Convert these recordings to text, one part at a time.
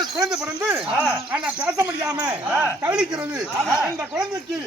ஒரு குழந்தை பிறந்து ஆனா பேச முடியாம தவிக்கிறது. அந்த குழந்தைக்கு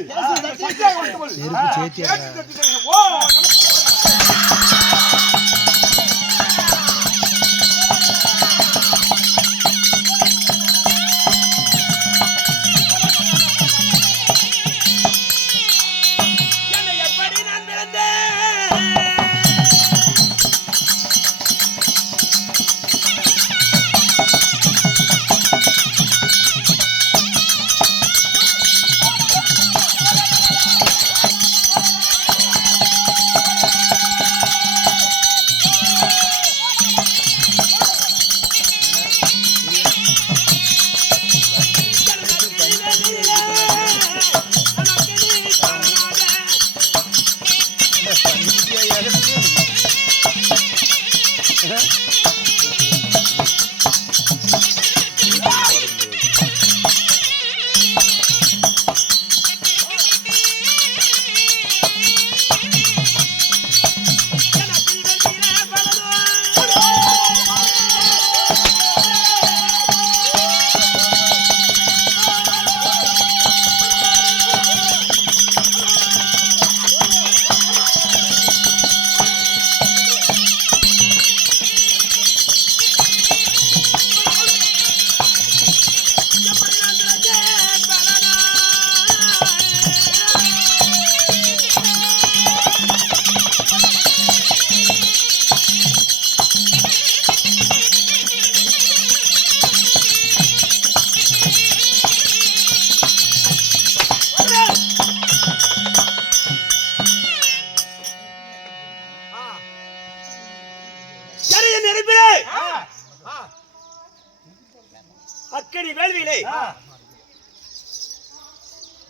அக்கடி வேள்வியிலே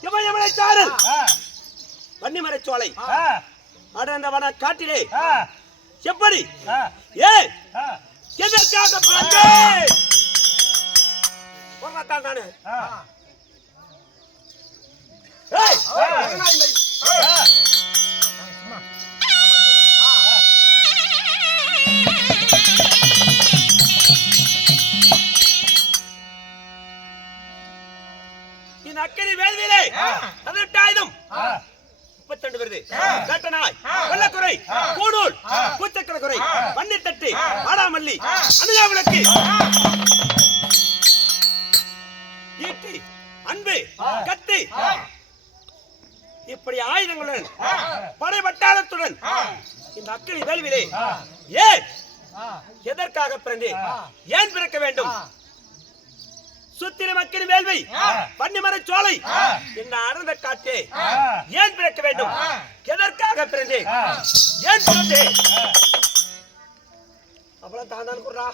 இமயமலை சாரல் வன்னிமரச் சோலை அடர்ந்த வன காட்டிலே எப்படி எதற்காக நானு அக்கடி வேள்வியிலே 18,000 32 வருது. கட்டநாய், வெள்ளக்குறை, கூடூல், பூச்சக்கர குறை, பன்னித்தட்டு, வாடாமல்லி, அனுஜா விளக்கு, ஈட்டி, அன்பு, கத்தி, இப்படி ஆயுதங்களுடன் படை பட்டாளத்துடன் இந்த அக்கடி வேள்வியிலே ஏன் எதற்காக பிறந்தேன், ஏன் பிறக்க வேண்டும், சுத்திர மக்களின் வேள்வி பன்னிமரச் சோலை இந்த அடர்ந்த காட்டே ஏன் பிறக்க வேண்டும், எதற்காக பிறந்தேன், ஏன் பிறந்தேன், அவ்வளவு தான் தான் குர்ரா.